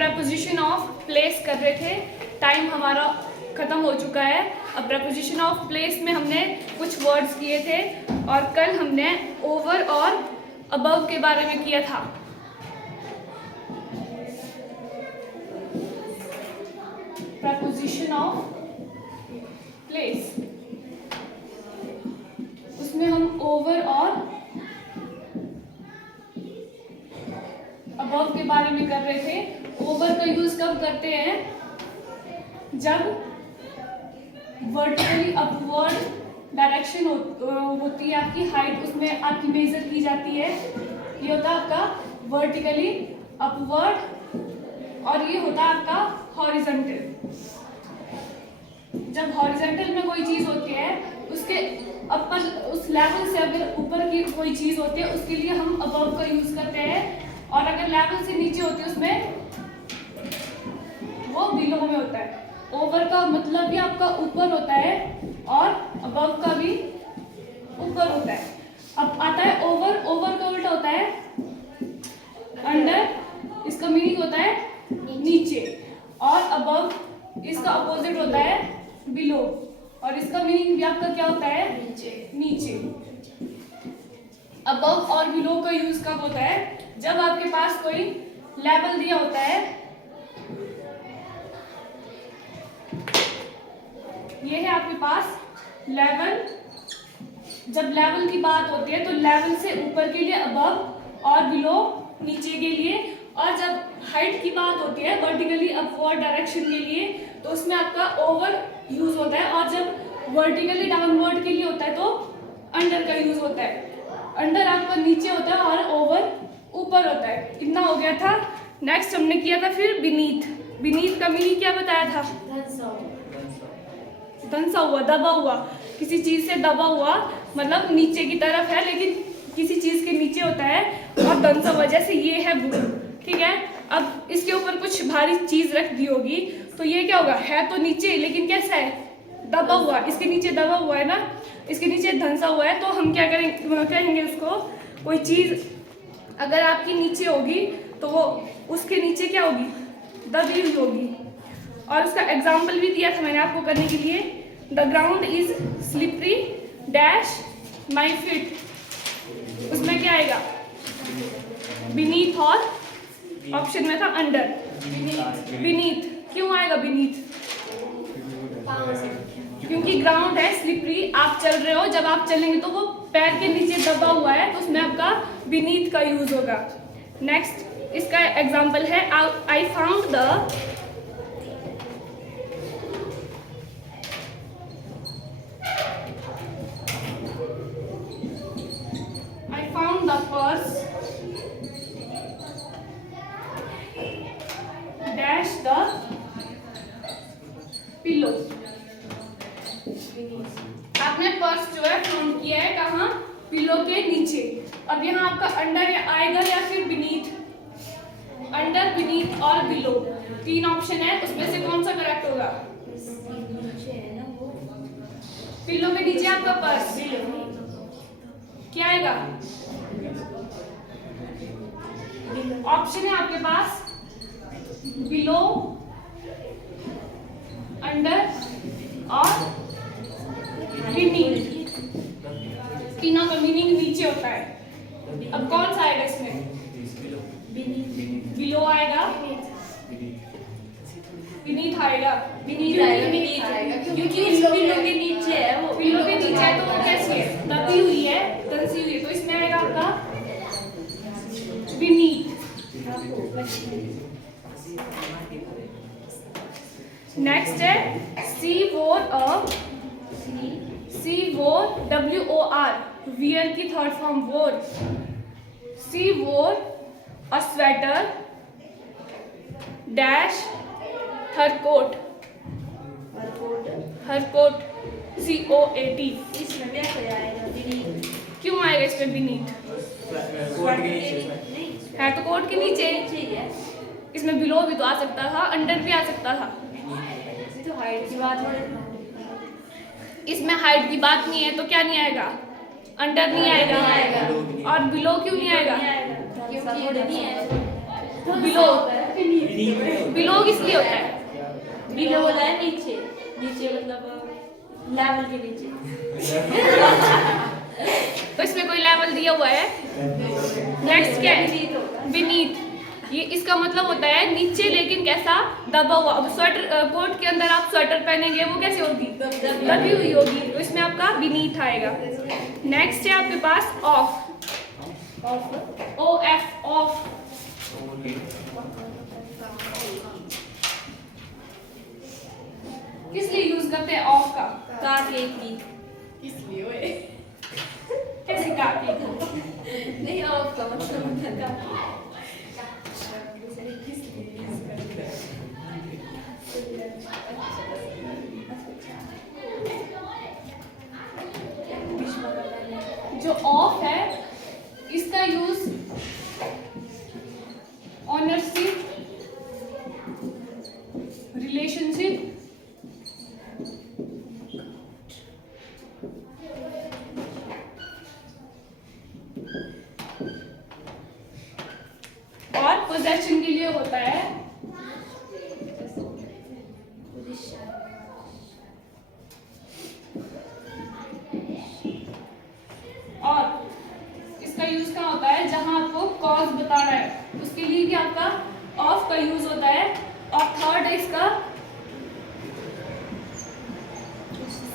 Preposition of place कर रहे थे, टाइम हमारा ख़त्म हो चुका है। अब प्रपोजिशन ऑफ प्लेस में हमने कुछ वर्ड्स किए थे और कल हमने ओवर और अबव के बारे में किया था। प्रपोजिशन ऑफ प्लेस, उसमें हम ओवर और अबव के बारे में कर रहे थे। ओवर का यूज कब करते हैं? जब वर्टिकली अपवर्ड डायरेक्शन होती है आपकी हाइट, उसमें आपकी मेजर की जाती है। ये होता है आपका वर्टिकली अपवर्ड और ये होता है आपका हॉरिजॉन्टल। जब हॉरिजॉन्टल में कोई चीज होती है उसके अपर उस लेवल से अगर ऊपर की कोई चीज होती है उसके लिए हम अबव का यूज करते हैं, और अगर लेवल से नीचे होती है उसमें वो बिलो में होता है। ओवर का मतलब भी आपका ऊपर होता है और अबव का भी ऊपर होता है। अब आता है ओवर, ओवर का उल्टा होता है अंडर, इसका मीनिंग होता है नीचे, और अबव इसका अपोजिट होता है बिलो, और इसका मीनिंग भी आपका क्या होता है? नीचे। अबव और बिलो का यूज कब होता है? जब आपके पास कोई लेवल दिया होता है, ये है आपके पास लेवल। जब लेवल की बात होती है तो लेवल से ऊपर के लिए अबव और बिलो नीचे के लिए, और जब हाइट की बात होती है वर्टिकली अपवर्ड डायरेक्शन के लिए तो उसमें आपका ओवर यूज होता है, और जब वर्टिकली डाउनवर्ड के लिए होता है तो अंडर का यूज होता है। अंडर आपका नीचे होता है और ओवर ऊपर होता है। इतना हो गया था। नेक्स्ट हमने किया था फिर बीनीथ। बीनीथ का मीनिंग क्या बताया था? धंसा हुआ, दबा हुआ, किसी चीज से दबा हुआ, मतलब नीचे की तरफ है लेकिन किसी चीज के नीचे होता है, और धंसा हुआ जैसे ये है बुक, ठीक है। अब इसके ऊपर कुछ भारी चीज रख दी होगी तो ये क्या होगा? है तो नीचे लेकिन कैसा है? दबा हुआ। इसके नीचे दबा हुआ है ना, इसके नीचे धंसा हुआ है, तो हम क्या कहेंगे उसको? कोई चीज अगर आपकी नीचे होगी तो वो उसके नीचे क्या होगी? दबी हुई होगी। और उसका एग्जाम्पल भी दिया था मैंने आपको करने के लिए। The ground is slippery dash my feet, उसमें क्या आएगा? बीनीथ, और ऑप्शन में था अंडर। बीनीथ क्यों आएगा? बीनीथ क्योंकि ग्राउंड है स्लिपरी, आप चल रहे हो, जब आप चलेंगे तो वो पैर के नीचे दबा हुआ है तो उसमें आपका बीनीथ का यूज होगा। नेक्स्ट इसका एग्जाम्पल है I found the purse dash the pillow. आपने पर्स जो है फाउंड किया है कहाँ? पिलो के नीचे। अब यहाँ आपका अंडर आएगा या फिर बीनीथ? अंडर, बीनीथ और बिलो, तीन ऑप्शन है, उसमें से कौन सा करेक्ट होगा? पिलो के नीचे आपका पर्स, क्या आएगा? ऑप्शन है आपके पास बिलो, अंडर और बीनीथ। तीनों का मीनिंग नीचे होता है। अब कौन सा आएगा इसमें? बिलो आएगा, बीनीथ आएगा। बीनीथ आएगा क्योंकि पिलो के नीचे है, वो पिलो के नीचे है तो वो कैसी है? दबी हुई है, धंसी हुई है, तो इसमें आएगा आपका बीनीथ। नेक्स्ट है सी वोर WOR, वियर की third form wore. She wore a sweater dash her coat, her coat COAT। इसमें क्या आएगा? बीनीथ। क्यों आएगा इसमें बीनीथ? है तो कोट के नीचे, ठीक है। इसमें बिलो भी तो आ सकता था, अंडर भी आ सकता था। तो हाइट की बात हो रही, इसमें हाइट की बात नहीं है तो क्या नहीं आएगा? अंडर नहीं आएगा। और बिलो क्यों नहीं आएगा? क्योंकि नहीं है। बिलो नीचे बिलो किस लिए होता है? बिलो बोला है नीचे, नीचे मतलब लेवल के नीचे। तो इसमें कोई लेवल दिया हुआ है? नेक्स्ट क्या है? बीनीथ। ये इसका मतलब होता है नीचे लेकिन कैसा? दबा हुआ। अब स्वेटर कोट के अंदर आप स्वेटर पहनेंगे वो कैसे होगी? दबी हुई होगी, तो इसमें आपका बीनीथ आएगा। नेक्स्ट है आपके पास ऑफ। O F of. किस लिए यूज करते हैं ऑफ का? काट एक की इसलिए ओए कैसे काटने को? नहीं, ऑफ का मतलब काट जो ऑफ है इसका यूज ऑनरशिप, रिलेशनशिप, और पोजेशन के लिए होता है। और इसका यूज कहाँ होता है? जहां आपको कॉज बताना है उसके लिए भी आपका ऑफ का यूज होता है। और थर्ड है इसका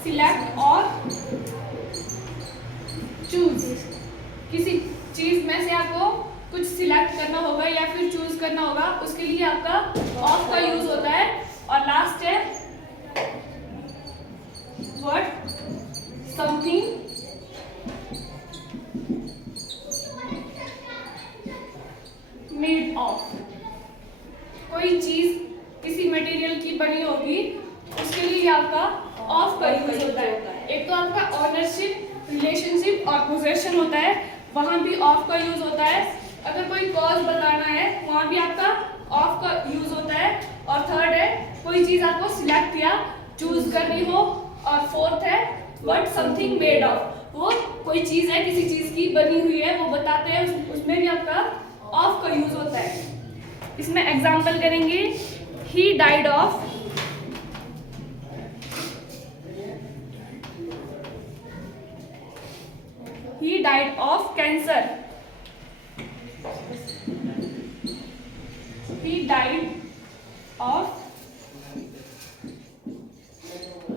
सिलेक्ट और चूज। किसी चीज में से आपको कुछ सिलेक्ट करना होगा या फिर चूज करना होगा, उसके लिए आपका ऑफ का यूज होता है। और लास्ट है व्हाट समथिंग मेड ऑफ। कोई चीज किसी मटेरियल की बनी होगी उसके लिए आपका ऑफ का यूज होता है। एक तो आपका ऑनरशिप, रिलेशनशिप और पोजेशन होता है, वहां भी ऑफ का यूज होता है। अगर कोई कॉज बताना है वहां भी आपका ऑफ का यूज होता है। और थर्ड है कोई चीज आपको सिलेक्ट या चूज करनी हो। और फोर्थ है व्हाट समथिंग मेड ऑफ। वो कोई चीज है किसी चीज की बनी हुई है वो बताते हैं, उसमें भी आपका ऑफ का यूज होता है। इसमें एग्जांपल करेंगे। He died of cancer. He died of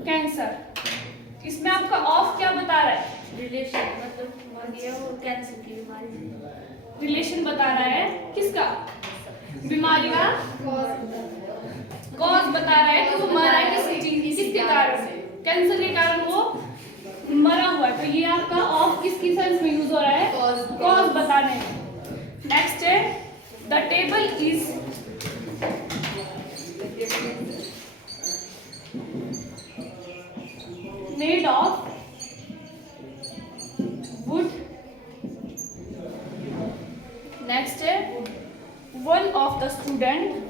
cancer. इसमें आपका ऑफ क्या बता रहा है? रिलेशन मतलब मर गया वो कैंसर की बीमारी। रिलेशन बता रहा है किसका? बीमारी का कॉज बता रहा है कि वो मरा है किसी चीज किसके कारण से? कैंसर के कारण वो मरा हुआ है। तो ये आपका ऑफ किसकी सेंस में यूज हो रहा है? कॉज बताने में। नेक्स्ट है the table is made of wood. Next है one of the student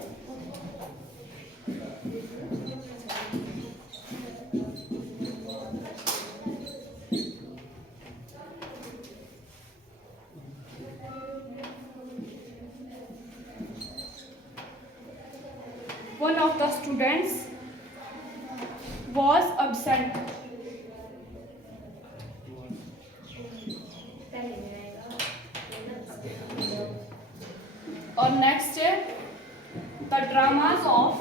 was absent। और नेक्स्ट है the dramas of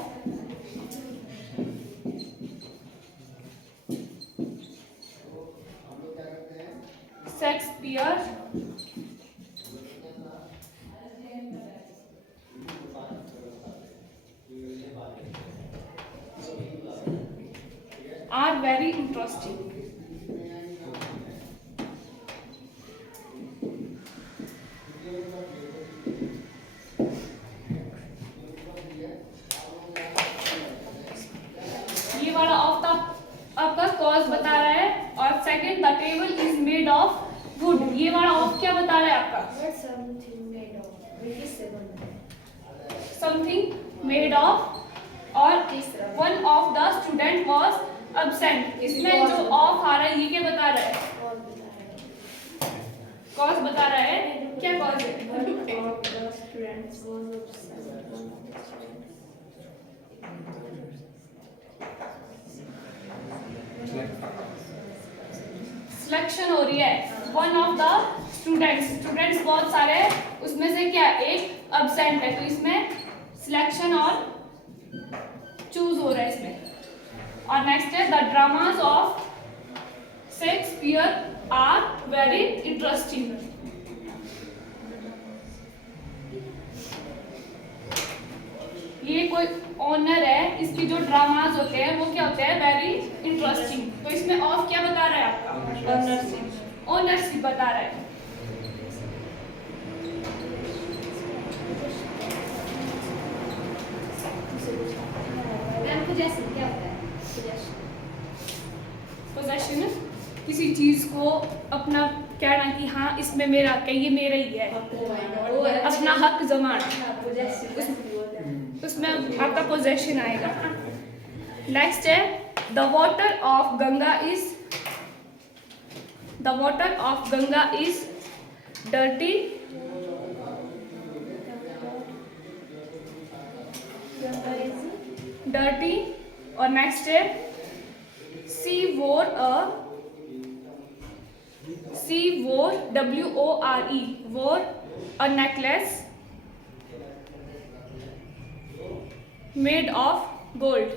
Shakespeare are very interesting। ये वाला ऑफ आपका कॉज बता रहा है। और second the table is made of wood, ये वाला ऑफ क्या बता रहा है आपका? Something made of. और one of the student was absent, इसमें जो ऑफ आ रहा है ये क्या बता रहा है? कॉज बता रहा है। क्या कॉज है? सिलेक्शन हो रही है वन ऑफ द स्टूडेंट्स बहुत सारे, उसमें से क्या एक अब्सेंट है, तो इसमें सिलेक्शन और चूज हो रहा है इसमें। और नेक्स्ट है the dramas of Shakespeare are very interesting. ये कोई ऑनर है, इसकी जो ड्रामास होते हैं वो क्या होते हैं, वेरी इंटरेस्टिंग। तो इसमें ऑफ क्या बता रहा है आपका, ऑनरशिप बता रहा है। पोजेशन किसी चीज को अपना कहना कि हाँ इसमें मेरा हक है, ये मेरा ही है, अपना हक जमाना, उसमें आपका पोजेशन आएगा। नेक्स्ट है the water of Ganga is dirty, और नेक्स्ट है सी वोर WORE वोर a necklace made of gold.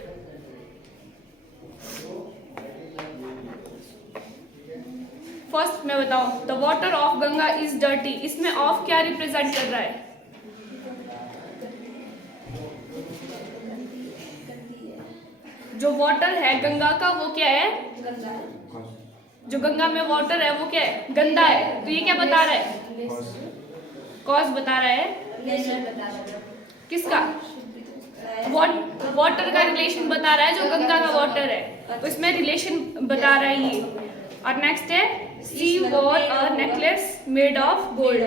First मैं बताऊं, the water of Ganga is dirty, इसमें ऑफ क्या रिप्रेजेंट कर रहा है, जो वाटर है गंगा का वो क्या है, जो गंगा में वाटर है वो क्या है, गंदा है। तो ये क्या बता रहा है, कॉज बता रहा है, किसका, वाटर का रिलेशन बता रहा है, जो गंगा का वाटर है उसमें रिलेशन बता रहा है ये। और नेक्स्ट है she wore a necklace made of gold,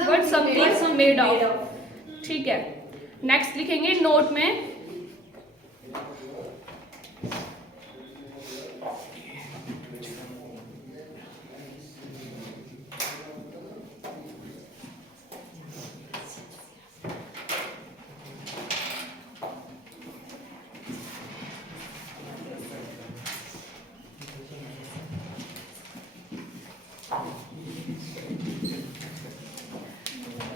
but something made of, ठीक है। नेक्स्ट लिखेंगे नोट में,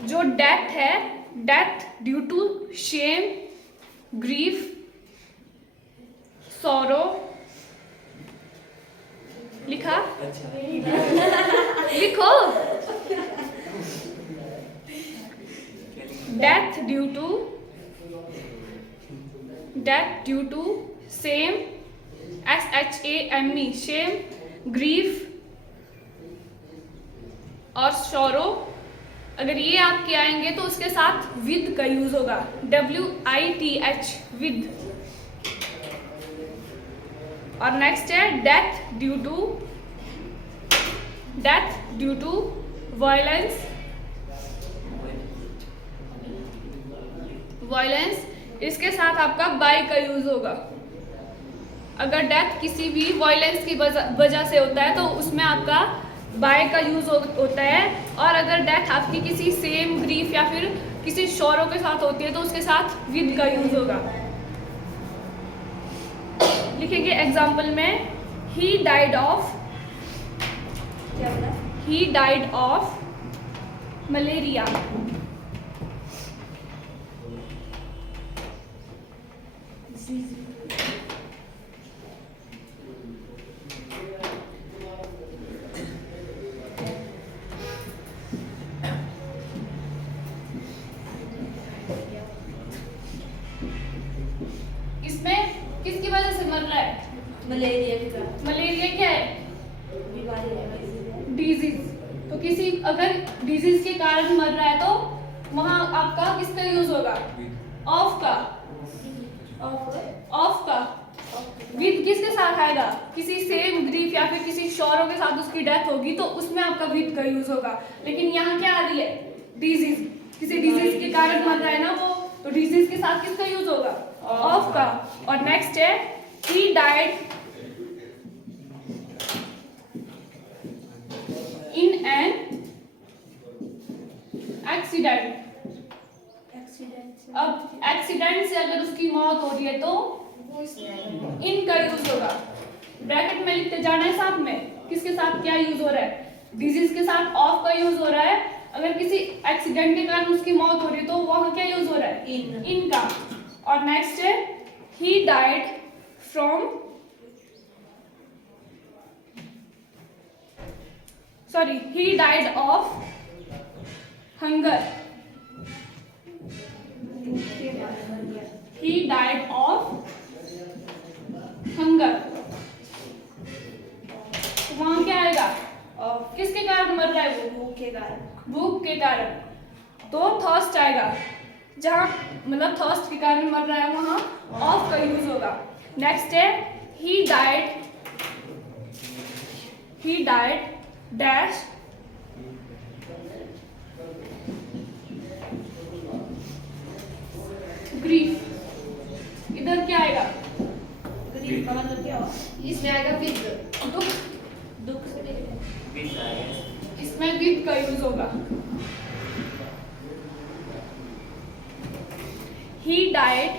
जो डेथ है, death due to shame, grief, sorrow, लिखा लिखो, death due to shame, SHAME shame, grief और सॉरो। अगर ये आपके आएंगे तो उसके साथ विद का यूज होगा, WITH विद। और नेक्स्ट है डेथ ड्यू टू वायलेंस, इसके साथ आपका बाय का यूज होगा। अगर डेथ किसी भी वायलेंस की वजह से होता है तो उसमें आपका बाय का यूज होता है। और अगर डेथ आपकी किसी सेम, ग्रीफ या फिर किसी शोरों के साथ होती है तो उसके साथ विद का यूज होगा। लिखेंगे एग्जाम्पल में, ही डाइड ऑफ मलेरिया। इसमें किसकी वजह से मर रहा है, मलेरिया क्या है, डिजीज। तो किसी अगर डिजीज के कारण मर रहा है तो वहां आपका किसका यूज होगा, ऑफ का। विद किसके साथ आएगा, किसी सेम, ग्रीफ या फिर किसी शोरों के साथ उसकी डेथ होगी तो उसमें आपका विद का यूज होगा। लेकिन यहाँ क्या आ रही है, डिजीज, किसी डिजीज के कारण मर रहा है ना वो, तो डिजीज के साथ किसका यूज होगा, ऑफ का। और नेक्स्ट है he died in an accident. अब एक्सीडेंट से अगर उसकी मौत हो रही है तो इन का यूज होगा, ब्रैकेट में लिखते जाना है साथ में, किसके साथ क्या यूज हो रहा है, डिजीज के साथ ऑफ का यूज हो रहा है, अगर किसी एक्सीडेंट के कारण उसकी मौत हो रही है तो वहां क्या यूज हो रहा है, इन का। और नेक्स्ट है he died from, sorry he died of hunger, he died of hunger। तो वहां क्या आएगा, किसके कारण मर रहा है वो, भूख के कारण, भूख के कारण, तो थर्स्ट आएगा, जहां मतलब थर्स्ट के कारण मर रहा है वहां ऑफ का यूज होगा। नेक्स्ट है he died डैश ग्रीफ, इधर क्या आएगा, ग्रीफ का मतलब क्या हुआ, इसमें आएगा विद, दुख, दुख से रिलेटेड। इसमें विद का यूज होगा। he died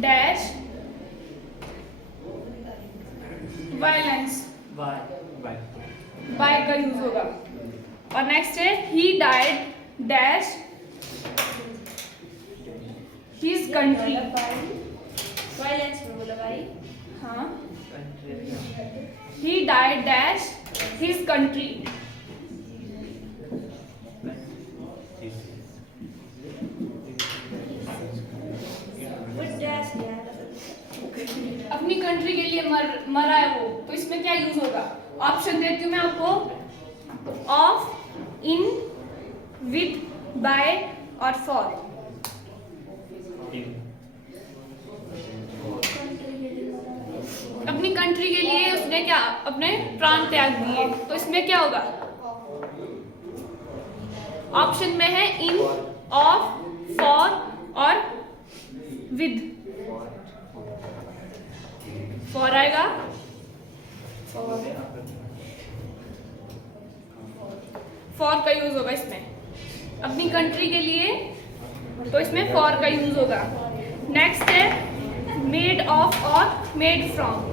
dash violence, by का यूज होगा। और नेक्स्ट है he died dash his country, violence में बोला भाई, हाँ he died dash his country, वो डैश है, अपनी कंट्री के लिए मरा है वो, तो इसमें क्या यूज होगा, ऑप्शन देती हूँ मैं आपको, ऑफ, इन, विद, बाय और फॉर। अपनी कंट्री के लिए उसने क्या अपने प्राण त्याग दिए, तो इसमें क्या होगा, ऑप्शन में है इन, ऑफ, फॉर और विद। फॉर आएगा, फॉर का यूज होगा इसमें, अपनी कंट्री के लिए, तो इसमें फॉर का यूज होगा। नेक्स्ट है मेड ऑफ और मेड फ्रॉम,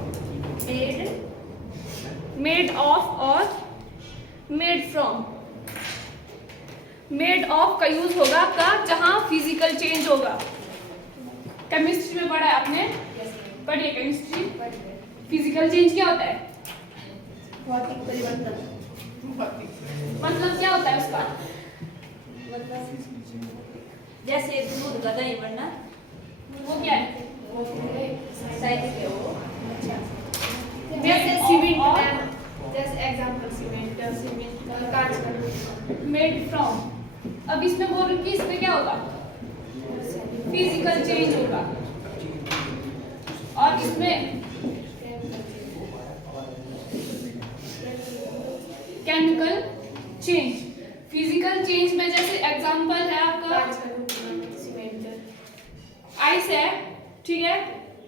मेड ऑफ और मेड फ्रॉम। मेड ऑफ का यूज होगा आपका जहां फिजिकल चेंज होगा। केमिस्ट्री में पढ़ा है आपने, पढ़िए केमिस्ट्री, फिजिकल चेंज क्या होता है, भौतिक परिवर्तन, मतलब क्या होता है उसका, मतलब जैसे दूध का दही बनना, वो क्या है, साइड पे वो, जैसे Made सीमेंट of है, जैसे एग्जांपल सीमेंट, कांच का, मेड फ्रॉम। अब इसमें बोल रही हूँ कि इसमें क्या होगा, फिजिकल चेंज होगा, और इसमें केमिकल चेंज। फिजिकल चेंज में जैसे एग्जांपल है आपका सीमेंट, आइस है, ठीक है,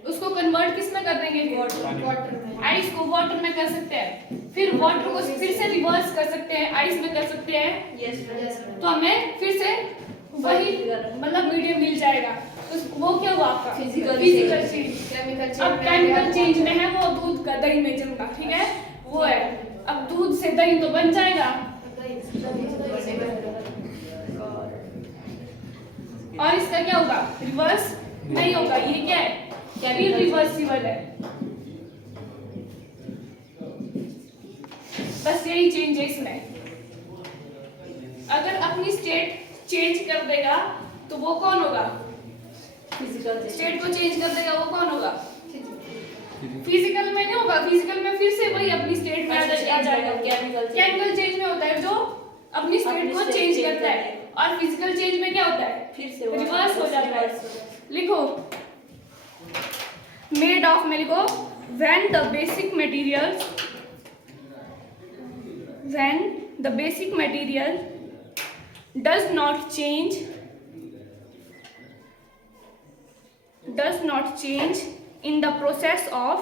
उसको कन्वर्ट किस में कर देंगे, वाटर में, आइस को वाटर में कर सकते हैं, फिर वाटर को फिर से रिवर्स कर सकते हैं, आइस में कर सकते हैं, यस, तो हमें फिर से वही मतलब मीडियम मिल जाएगा। तो वो क्या हुआ आपका, Physical चेंज। केमिकल चेंज, अब केमिकल चेंज में है वो दूध का दही में जमना, ठीक है, वो है। अब दूध से दही तो बन जाएगा, और इसका क्या होगा, रिवर्स नहीं होगा, ये क्या है, इरिवर्सिबल है। बस यही चेंज है इसमें। अगर अपनी स्टेट चेंज कर देगा तो वो कौन होगा, फिजिकल स्टेट को चेंज कर देगा वो कौन होगा, फिजिकल में नहीं होगा, फिजिकल में फिर से वही अपनी स्टेट में आ जाएगा। केमिकल चेंज में होता है जो अपनी स्टेट को चेंज करता है, और फिजिकल चेंज में क्या होता है, फिर से रिवर्स हो जाता है। लिखो मेड ऑफ में लिखो when the basic material does not change in the process of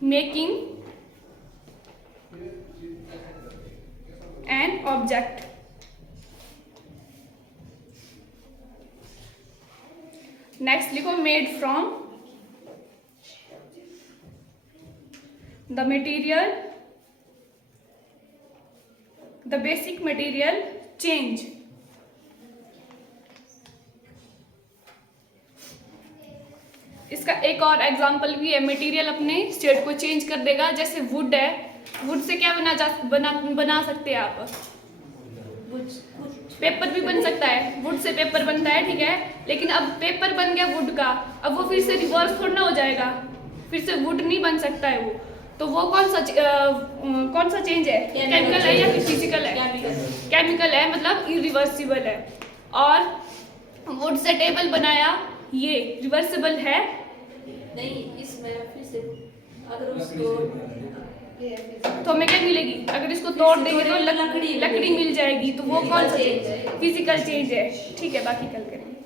making an object. Next लिखो made from the material, the basic material change. इसका एक और एग्जांपल भी है, मटेरियल अपने स्टेट को चेंज कर देगा। जैसे वुड है, वुड से क्या बना सकते हैं आप? पेपर भी बन सकता है, वुड से पेपर बनता है, ठीक है। लेकिन अब पेपर बन गया वुड का, अब वो फिर से रिवर्स थोड़ा ना हो जाएगा, फिर से वुड नहीं बन सकता है वो। तो वो कौन सा चेंज है? केमिकल है या फिर फिजिकल है? केमिकल है, मतलब इरिवर्सिबल है। और वुड से टेबल बनाया, ये रिवर्सिबल है नहीं, इसमें फिर से अगर उसको तो हमें क्या मिलेगी? अगर इसको तोड़ देंगे तो लकड़ी लकड़ी मिल जाएगी। तो वो कौन सा चेंज है, फिजिकल चेंज है, ठीक है। बाकी कल करेंगे।